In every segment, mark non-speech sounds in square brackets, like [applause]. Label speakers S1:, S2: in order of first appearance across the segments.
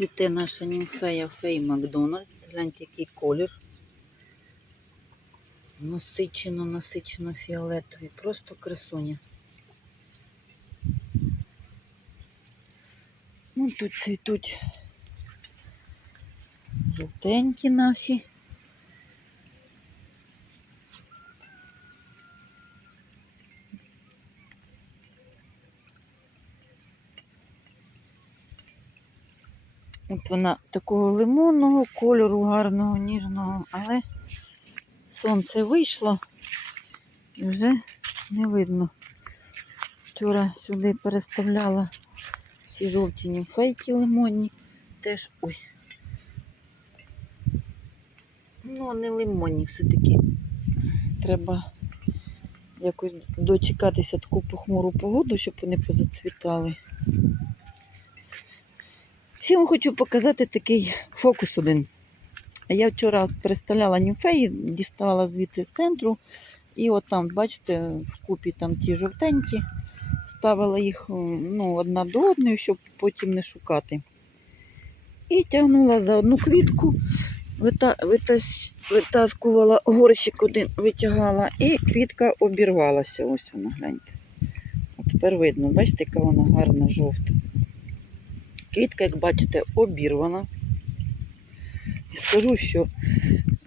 S1: Цвіте наша німфея Фей Макдональдс. Гляньте, який колір. Насичено, насичено фіолетовий. Просто красуня. Ну, тут цвітуть жовтенькі наші. От вона такого лимонного кольору, гарного, ніжного, але сонце вийшло і вже не видно. Вчора сюди переставляла всі жовті німфейки лимонні. Теж ой. Ну, не лимонні все-таки. Треба якось дочекатися таку похмуру погоду, щоб вони позацвітали. Всім хочу показати такий фокус один. Я вчора переставляла німфеї, діставала звідти з центру. І от там, бачите, вкупі там ті жовтенькі. Ставила їх ну, одна до одної, щоб потім не шукати. І тягнула за одну квітку, вита, витас, витаскувала горщик один, витягала, і квітка обірвалася. Ось вона, гляньте. От тепер видно, бачите, яка вона гарна жовта. Квітка, як бачите, обірвана. І скажу, що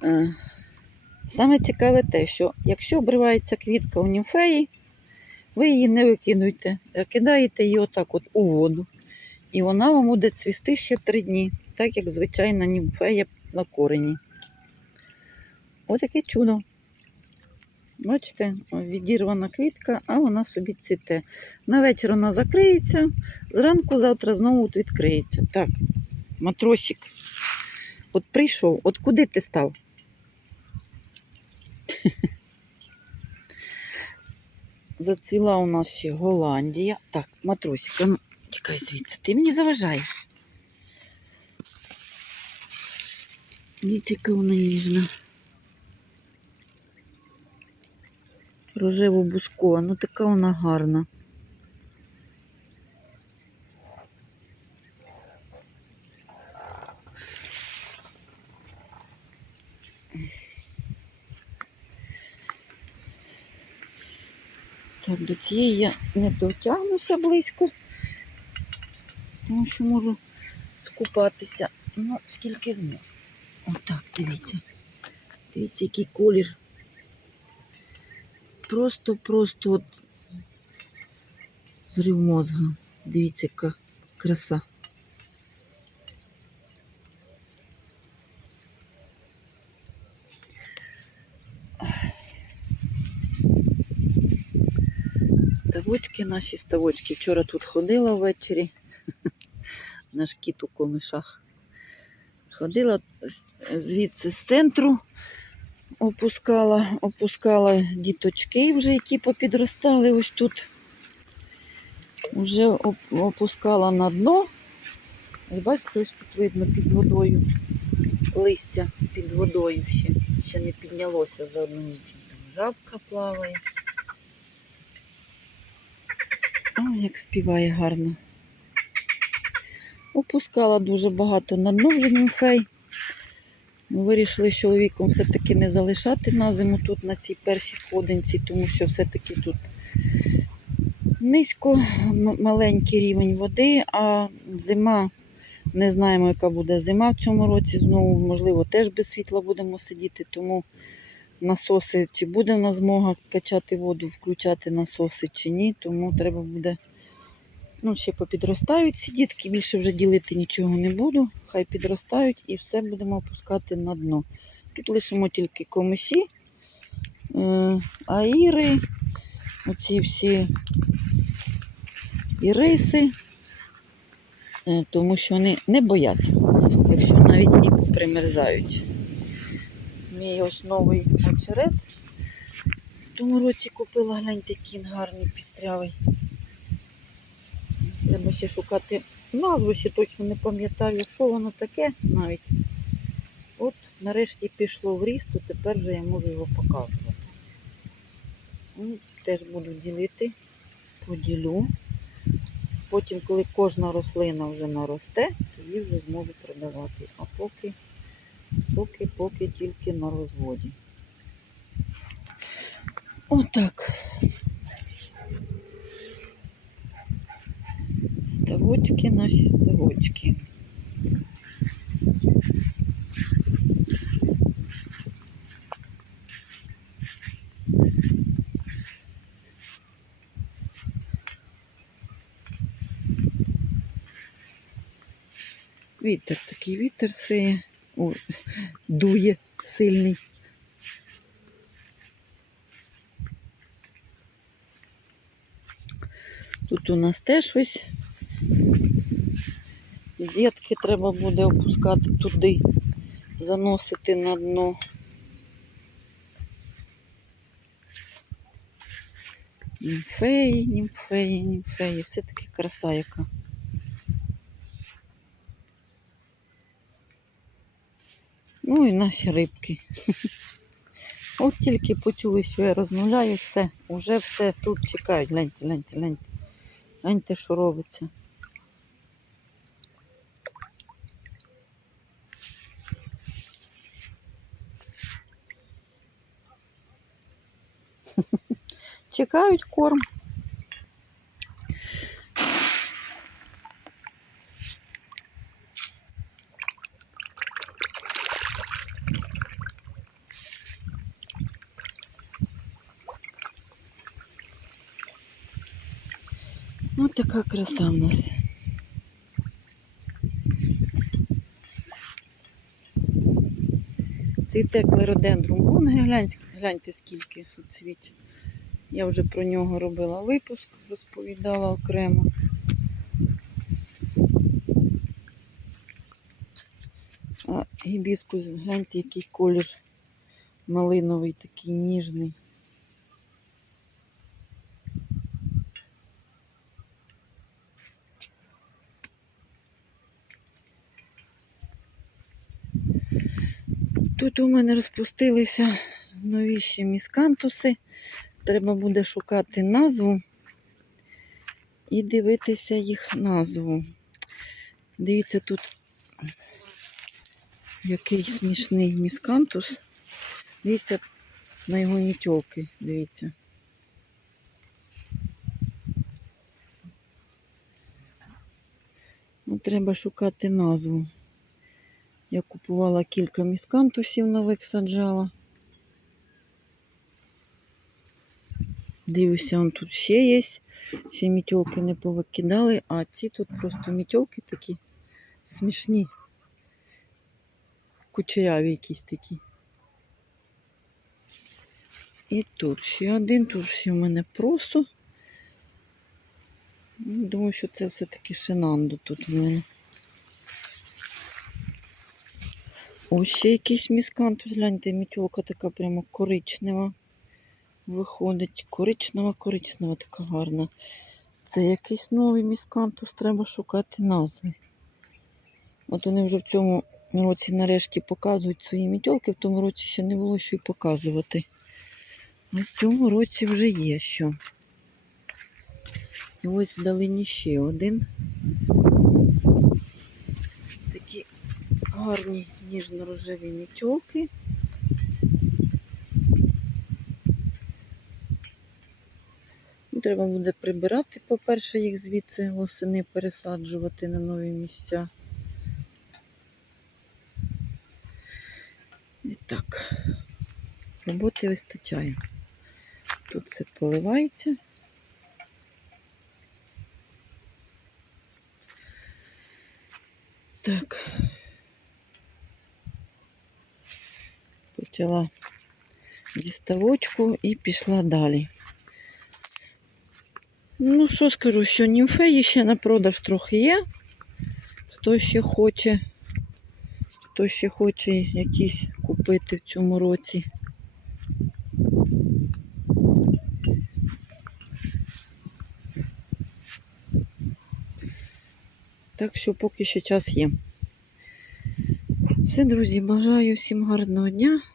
S1: е, саме цікаве те, що якщо обривається квітка у німфеї, ви її не викинуйте, а кидаєте її отак от у воду. І вона вам буде цвісти ще три дні, так як звичайна німфея на корені. Отаке чудо. Бачите, відірвана квітка, а вона собі цвіте. На вечір вона закриється, зранку завтра знову відкриється. Так, матросик, от прийшов, от куди ти став? [laughs] Зацвіла у нас ще Голландія. Так, матросик, ну, тікай звідси, ти мені заважаєш. Яка вона ніжна. Рожево бускова, ну така вона гарна. Так, до цієї я не дотягнуся близько, тому що можу скупатися. Ну, скільки зможу. Отак, дивіться. Дивіться, який колір. Просто-просто от зрив мозга. Дивіться, яка краса. Ставочки наші ставочки. Вчора тут ходила ввечері. [laughs] Наш кіт у комишах. Ходила звідси з центру, опускала, опускала діточки вже, які попідростали ось тут. Вже опускала на дно. І бачите, ось тут видно під водою. Листя під водою ще. Ще не піднялося за одну. Жабка плаває. О, як співає гарно. Опускала дуже багато на дно вже німфей. Ми вирішили з чоловіком все-таки не залишати на зиму тут, на цій першій сходинці, тому що все-таки тут низько, маленький рівень води, а зима, не знаємо, яка буде зима в цьому році. Знову, можливо, теж без світла будемо сидіти, тому насоси, чи буде в нас змога качати воду, включати насоси чи ні, тому треба буде. Ну, ще попідростають ці дітки, більше вже ділити нічого не буду. Хай підростають і все будемо опускати на дно. Тут лишимо тільки комисі, е, аїри, оці всі іриси, е, тому що вони не бояться, якщо навіть і попримерзають. Мій ось новий очерет. В тому році купила, гляньте, кін гарний пістрявий. Треба ще шукати назву, ще точно не пам'ятаю, що воно таке навіть. От нарешті пішло в ріст, то тепер вже я можу його показувати. Ну, Теж буду ділити, поділю. Потім, коли кожна рослина вже наросте, тоді вже зможу продавати. А поки, поки, поки тільки на розводі. Отак. Ставочки, наші ставочки. Вітер такий, вітер сиє, Ой, дує сильний. Тут у нас теж ось дітки треба буде опускати туди, заносити на дно. Німфеї, німфеї, німфеї. Все таки краса яка. Ну і наші рибки. [laughs] От тільки почули, що я розмовляю, все, уже все тут чекають. Гляньте, гляньте, гляньте. Гляньте, що робиться. Чекають корм. Ось така краса в нас. Цвіте клеродендрум лунги, гляньте, гляньте скільки суцвіть. Я вже про нього робила випуск, розповідала окремо. А гібіскус, гляньте, який колір малиновий, такий ніжний. Тут у мене розпустилися новіші міскантуси. Треба буде шукати назву і дивитися їх назву. Дивіться, тут який смішний міскантус. Дивіться на його мітьолки. Дивіться. Ну, треба шукати назву. Я купувала кілька міскантусів нових саджала. Дивлюся, он тут ще є. Ще мітьолки не повикидали, а ці тут просто мітьолки такі смішні. Кучеряві якісь такі. І тут ще один, тут ще в мене просто. Ну, Думаю, що це все-таки шинандо тут в мене. Ось ще якийсь міскантус, гляньте, мітьолка така прямо коричнева. Виходить, коричнева, коричнева, така гарна. Це якийсь новий міскантус, треба шукати назви. От вони вже в цьому році нарешті показують свої мітьолки, в тому році ще не було що й показувати. А в цьому році вже є що. І ось вдалині ще один. Такі гарні ніжно-рожеві мітьолки. Треба буде прибирати, по-перше, їх звідси восени пересаджувати на нові місця. І так, роботи вистачає. Тут все поливається. Так. Почала діставочку і пішла далі. Ну, що скажу, що німфеї ще на продаж трохи є. Хто ще хоче, хто ще хоче якісь купити в цьому році. Так що поки ще час є. Все, друзі, бажаю всім гарного дня.